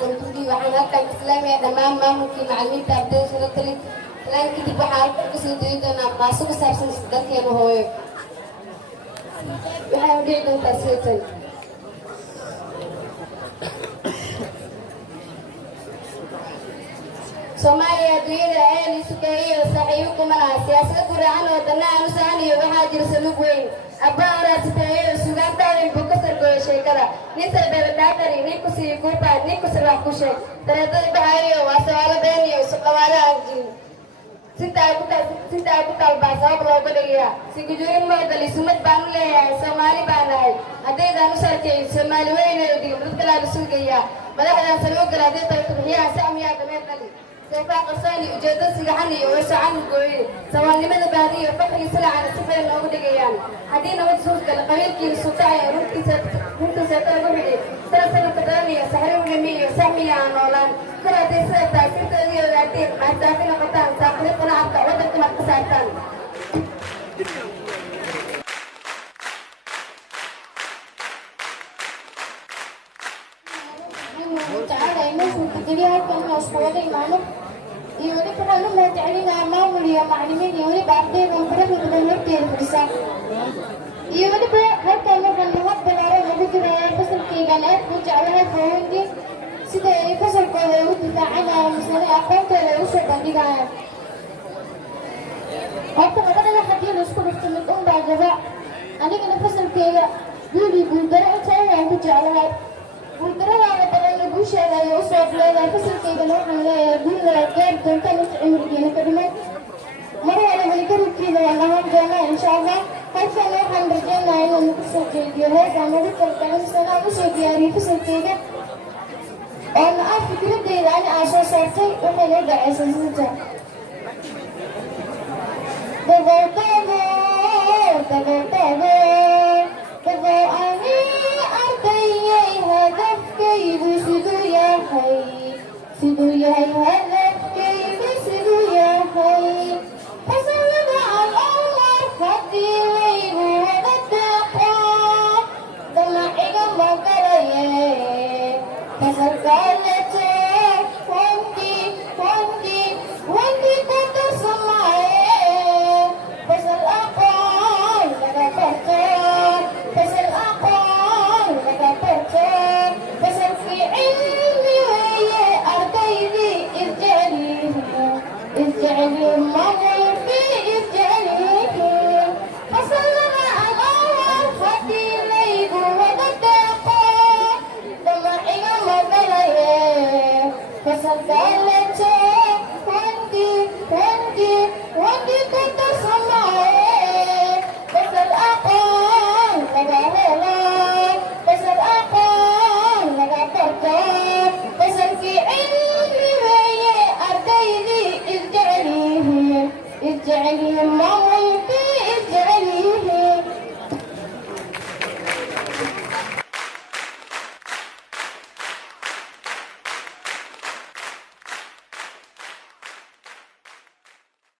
كنتودي وحنا كان إسلامي دمان ما ممكن معلمين تابدين شرطلي لان كدي بحال كسر ديدنا قاسو بسابسن سدك يا هوي waxay dhici doontaa sidan Soomaaliya adduunyada ay isu kaayay saxiib kuma laha siyaasadda guraan oo dhanaan u saaniyo waxaa jira salug weyn abaa raasitay suugaanta ay bukasar gooy sheekada ninta beeladaadari ninku sii guuba ninku sabax ku sheeg tareedada baxayo waa sawaalo been iyo suqawaala ajin sinta ku talbaa sabab looga dhigayaa si gujurin moogali sumad baan u leeyahay Soomaali baan ahay haddaydan u sarkeyn Soomaali weyneedii mid kale la sugayaa madaxdan saluu garaadey tarbiyaha saamiya dameedali seefa qasani ujeedo sigaxan iyo wasacan gooyay Soomaalimada baadiyo fakri salacana si fayl looga dhigayaan hadina wad soo gal qabiilkii sutay runtiisa tagu xidhi sana kadaniya saxriw gamiyo saamiya noolaan كراتي سيتا سيتا ديو داتين ما سافين قطان ساقلي قناعك ودك ما تساعدان تعالى ينسوا تقريها كنا أسبوعي معنا يوني كنا لما تعلينا أمام يا معلمين يوني بعدين ونفرق بدنيتي الفرسان يوني هكذا نحن نحب العرب بكرة يفصل في قناة وجعلها فوندي sida ay fasalkooda ugu difaacayaan mas'ala aqoontooda u soo bandhigayaan horta labada xaqiiq isku dhigtay mid un baa jaba anigana fasalkeyga guuldaro inta ayaan ku jeclahay guuldaradaana badanna guusheeda ayay u soo leedahay fasalkeygana waxaan leeyahay guulda gaari doontaan inta cimrigeena ka dhiman mar wala weligaribkeeda waan ahaan doonaa insha allah halkan waxaan rajaynayaa inaan nagu soo jeediyo heesaan nagu talgalin sanaan usoo diyaariyey fasalkeyga أنا أفكر كده أنا عشان صرتي وإحنا نرجع أساسيته. تبغى أني أرتي هدف كيف سدو يا حي سدو يا هدف كيف سدو يا حي فصلنا على الله خدي وين هذا التقوى دمعي ما قريه فسرقالتك وانتي كنت سمعي بس الأقوال لك فرتك بس الأقوال لك فرتك بس في علمي وهي أرضيني ارجعلي ماما في ارجعلي فصلنا على الله خدي ليبو وغداقا دمعي ما قليه فسرقالتك